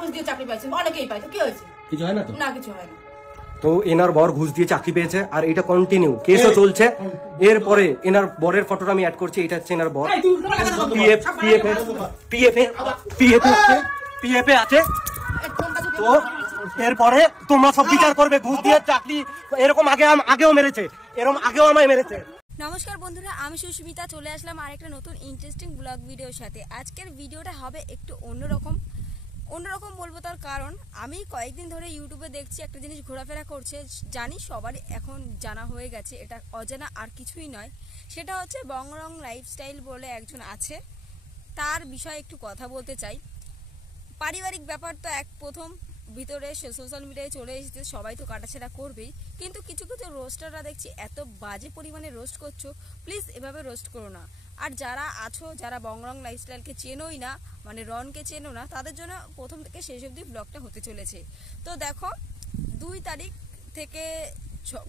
ঘুষ দিয়ে চাকরি পাইছে, অনেকেই পায়, তো কি হয়েছে? কিছু হয় না তো? না, কিছু হয় না। তো এনার বর ঘুষ দিয়ে চাকরি পেয়েছে আর এটা কন্টিনিউ কেসও চলছে। এরপরে এনার বরের ফটোটা আমি অ্যাড করছি, এটা হচ্ছে এনার বর। পিএফ আছে। তো এরপরে তোমরা সব বিচার করবে, ঘুষ দিয়ে চাকরি এরকম আগেও মেরেছে, এরকম আগেও আমায় মেরেছে। নমস্কার বন্ধুরা, আমি সুস্মিতা, চলে আসলাম আরেকটা নতুন ইন্টারেস্টিং ব্লগ ভিডিওর সাথে। আজকের ভিডিওটা হবে একটু অন্যরকম বলবো তার কারণ আমি কয়েকদিন ধরে ইউটিউবে দেখছি একটা জিনিস ঘোরাফেরা করছে, জানি সবারই এখন জানা হয়ে গেছে, এটা অজানা আর কিছুই নয়। সেটা হচ্ছে বংরং লাইফস্টাইল বলে একজন আছে, তার বিষয়ে একটু কথা বলতে চাই। পারিবারিক ব্যাপার তো এক প্রথম ভিতরে সোশ্যাল মিডিয়ায় চলে এসেছে, সবাই তো কাটাছেড়া করবেই, কিন্তু কিছু কিছু রোস্টাররা দেখছি এত বাজে পরিমাণে রোস্ট করছো, প্লিজ এভাবে রোস্ট করো না। আর যারা আছো, যারা বংরং লাইফস্টাইলকে চেনোই না, মানে রনকে চেনো না, তাদের জন্য প্রথম থেকে শেষ অবধি ব্লগটা হতে চলেছে। তো দেখো, 2 তারিখ থেকে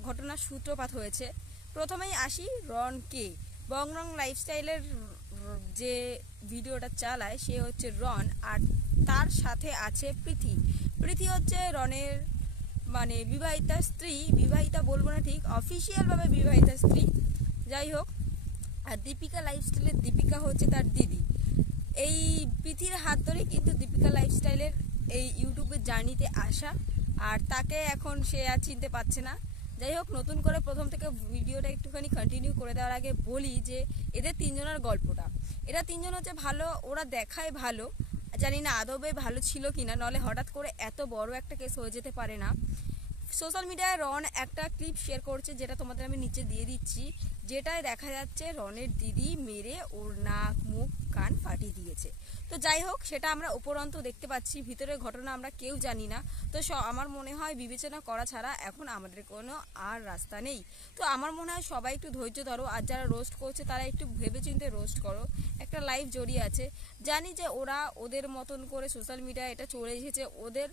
ঘটনার সূত্রপাত হয়েছে। প্রথমেই আসি রনকে। বংরং লাইফস্টাইলের যে ভিডিওটা চালায় সে হচ্ছে রন, আর তার সাথে আছে প্রীতি হচ্ছে রনের মানে বিবাহিতা স্ত্রী, বিবাহিতা বলবো না ঠিক, অফিসিয়ালভাবে বিবাহিতা স্ত্রী, যাই হোক। আর দীপিকা লাইফস্টাইলের দীপিকা হচ্ছে তার দিদি। এই প্রীতির হাত ধরে কিন্তু দীপিকা লাইফস্টাইলের এই ইউটিউবের জার্নিতে আসা, আর তাকে এখন সে আর চিনতে পারছে না। যাই হোক, নতুন করে প্রথম থেকে ভিডিওটা একটুখানি কন্টিনিউ করে দেওয়ার আগে বলি যে এদের তিনজনের গল্পটা, এরা তিনজন হচ্ছে ভালো, ওরা দেখায় ভালো, জানি না আদবে ভালো ছিল কিনা, নলে হঠাৎ করে এত বড় একটা কেস হয়ে যেতে পারে না। সোশ্যাল মিডিয়ায় রন একটা ক্লিপ শেয়ার করছে, যেটা তোমাদের আমি নিচে দিয়ে দিচ্ছি, যেটায় দেখা যাচ্ছে রনের দিদি মেরে ওর নাক মুখ কান ফাটিয়ে দিয়েছে। তো যাই হোক, সেটা আমরা উপরন্ত দেখতে পাচ্ছি, ভিতরের ঘটনা আমরা কেউ জানি না। তো আমার মনে হয় বিবেচনা করা ছাড়া এখন আমাদের কোনো আর রাস্তা নেই। তো আমার মনে হয় সবাই একটু ধৈর্য ধরো, আর যারা রোস্ট করছে তারা একটু ভেবেচিন্তে রোস্ট করো। একটা লাইফ জড়িয়ে আছে, জানি যে ওরা ওদের মতন করে সোশ্যাল মিডিয়ায় এটা চলে এসেছে, ওদের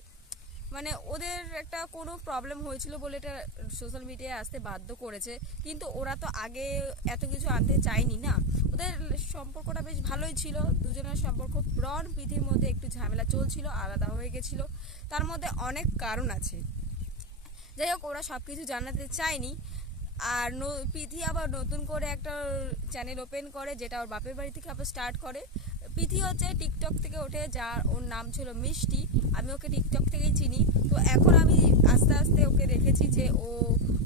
মানে ওদের একটা কোনো প্রবলেম হয়েছিল বলে এটা সোশ্যাল মিডিয়ায় আসতে বাধ্য করেছে, কিন্তু ওরা তো আগে এত কিছু আনতে চায়নি না। ওদের সম্পর্কটা বেশ ভালোই ছিল, দুজনের সম্পর্ক রন প্রীতির মধ্যে একটু ঝামেলা চলছিল, আলাদা হয়ে গেছিল, তার মধ্যে অনেক কারণ আছে। যাই হোক, ওরা সব কিছু জানাতে চায়নি। আর প্রীতি আবার নতুন করে একটা চ্যানেল ওপেন করে, যেটা ওর বাপের বাড়ি থেকে আবার স্টার্ট করে। প্রীতি হচ্ছে টিকটক থেকে ওঠে, যার ওর নাম ছিল মিষ্টি, আমি ওকে টিকটক থেকেই চিনি। তো এখন আমি আস্তে আস্তে ওকে দেখেছি যে ও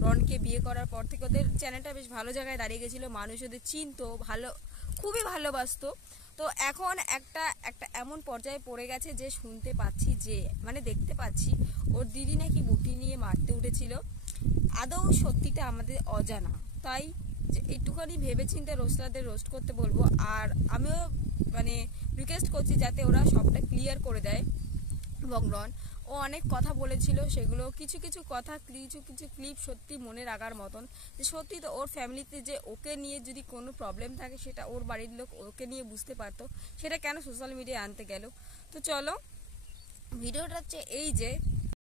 রনকে বিয়ে করার পর থেকে ওদের চ্যানেলটা বেশ ভালো জায়গায় দাঁড়িয়ে গেছিলো, মানুষ ওদের চিনতো, ভালো, খুবই ভালোবাসতো। তো এখন একটা এমন পর্যায়ে পড়ে গেছে যে শুনতে পাচ্ছি যে, মানে দেখতে পাচ্ছি ওর দিদি নাকি বুটি নিয়ে মারতে উঠেছিল। আদৌ সত্যিটা আমাদের অজানা, তাই একটুখানি ভেবেচিন্তে রোস্টারদের রোস্ট করতে বলবো। আর আমিও মানে রিকোয়েস্ট করছি যাতে ওরা সবটা ক্লিয়ার করে দেয়। এবং রন ও অনেক কথা বলেছিল, সেগুলো কিছু কিছু কথা, কিছু কিছু ক্লিপ সত্যি মনে রাখার মতন, যে সত্যি তো ওর ফ্যামিলিতে যে ওকে নিয়ে যদি কোনো প্রবলেম থাকে সেটা ওর বাড়ির লোক ওকে নিয়ে বুঝতে পারতো, সেটা কেন সোশ্যাল মিডিয়ায় আনতে গেল। তো চলো, ভিডিওটা হচ্ছে এই যে